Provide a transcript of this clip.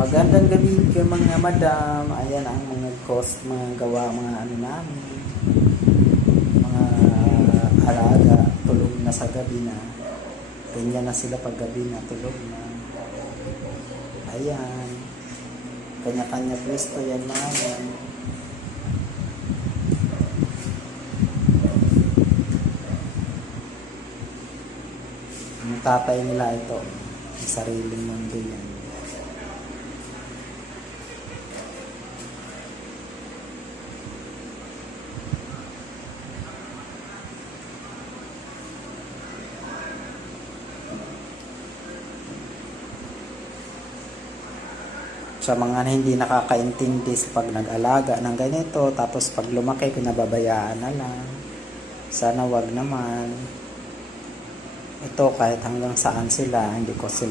Magandang gabi kayo mga madam. Ayan ang mga cost, mga gawa, mga ano namin. Mga alaga, tulog na sa gabi na. Ganyan na sila pag gabi na, tulog na. Ayan. Kanya-kanya pwesto yan mga yan. Ang tatay nila ito. Ang sariling mundo yan. Sa mga hindi nakakaintindi sa pag nag-alaga ng ganito, tapos pag lumaki, pinababayaan na lang. Sana wag naman. Ito kahit hanggang saan sila, hindi ko sila